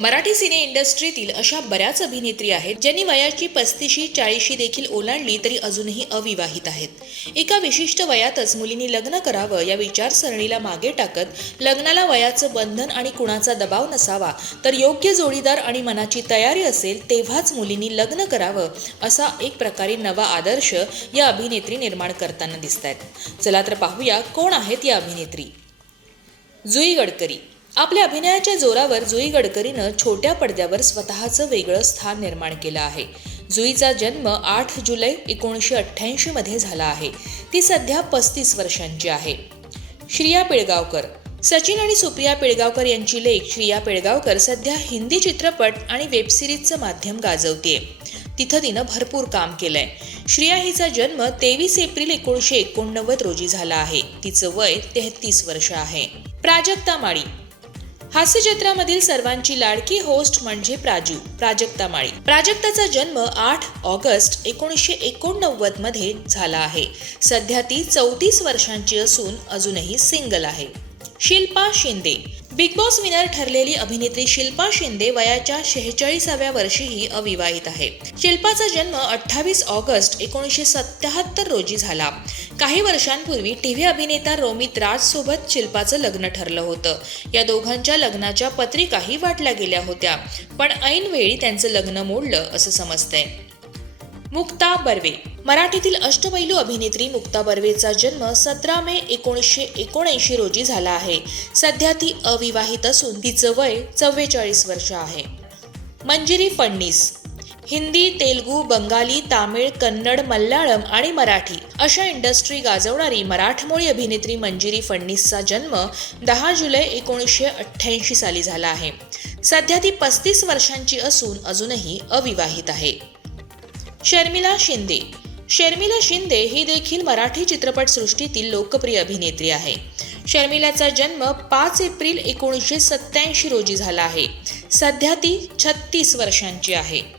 मराठी सिने इंडस्ट्रीतील अशा बऱ्याच अभिनेत्री आहेत ज्यांनी वयाची पस्तीशी चाळीशी देखील ओलांडली तरी अजूनही अविवाहित आहेत. एका विशिष्ट वयातच मुलींनी लग्न करावं या विचारसरणीला मागे टाकत लग्नाला वयाचं बंधन आणि कुणाचा दबाव नसावा तर योग्य जोडीदार आणि मनाची तयारी असेल तेव्हाच मुलींनी लग्न करावं असा एक प्रकारे नवा आदर्श या अभिनेत्री निर्माण करताना दिसत आहेत चला तर पाहूया कोण आहेत या अभिनेत्री. जुई गडकरी. आपल्या अभिनयाच्या जोरावर जुई गडकरीनं छोट्या पडद्यावर स्वतःचं वेगळं स्थान निर्माण केलं आहे. जुईचा जन्म आठ जुलै एकोणीसशे अठ्ठ्याऐंशी मध्ये झाला आहे. ती सध्या पस्तीस वर्षांची आहे. श्रिया पिळगावकर. सचिन आणि सुप्रिया पिळगावकर यांची लेख श्रिया पिळगावकर सध्या हिंदी चित्रपट आणि वेबसिरीजचं माध्यम गाजवते तिथं तिनं भरपूर काम केलंय. श्रिया हिचा जन्म तेवीस एप्रिल एकोणीसशे एकोणनव्वद रोजी झाला आहे. तिचं वय तेहतीस वर्ष आहे. प्राजक्ता माळी. हास्यचित्रामधील सर्वांची लाडकी होस्ट म्हणजे प्राजू प्राजक्ता माळी. प्राजक्ताचा जन्म आठ ऑगस्ट एकोणीसशे एकोणनव्वदमध्ये झाला आहे. सध्या ती चौतीस वर्षांची असून अजूनही सिंगल आहे. Shilpa Shinde. Bigg Boss winner ठरलेली अभिनेत्री शिल्पा शिंदे वयाच्या शेहेचाळीसाव्या वर्षीही अविवाहित आहे. शिल्पाचा जन्म अठ्ठावीस ऑगस्ट एकोणीसशे सत्याहत्तर रोजी झाला. काही वर्षांपूर्वी टी व्ही अभिनेता रोमित राज सोबत शिल्पाचं लग्न ठरलं होतं. या दोघांच्या लग्नाच्या पत्रिकाही वाटल्या गेल्या होत्या. पण ऐनवेळी त्यांचं लग्न मोडलं असं समजतंय. मुक्ता बर्वे. मराठीतील अष्टपैलू अभिनेत्री मुक्ता बर्वेचा जन्म सतरा मे एकोणीसशे एकोणऐंशी रोजी झाला आहे. सध्या ती अविवाहित असून तिचं वय चव्वेचाळीस वर्ष आहे. मंजिरी फडणीस. हिंदी तेलगू बंगाली तामिळ कन्नड मल्याळम आणि मराठी अशा इंडस्ट्री गाजवणारी मराठमोळी अभिनेत्री मंजिरी फडणीसचा जन्म दहा जुलै एकोणीसशे अठ्ठ्याऐंशी साली झाला आहे. सध्या ती पस्तीस वर्षांची असून अजूनही अविवाहित आहे. शर्मिला शिंदे. शर्मिला शिंदे ही देखील मराठी चित्रपटसृष्टीतील लोकप्रिय अभिनेत्री आहे. शर्मिलाचा जन्म पाच एप्रिल एकोणीसशे सत्याऐंशी रोजी झाला आहे. सध्या ती छत्तीस वर्षांची आहे.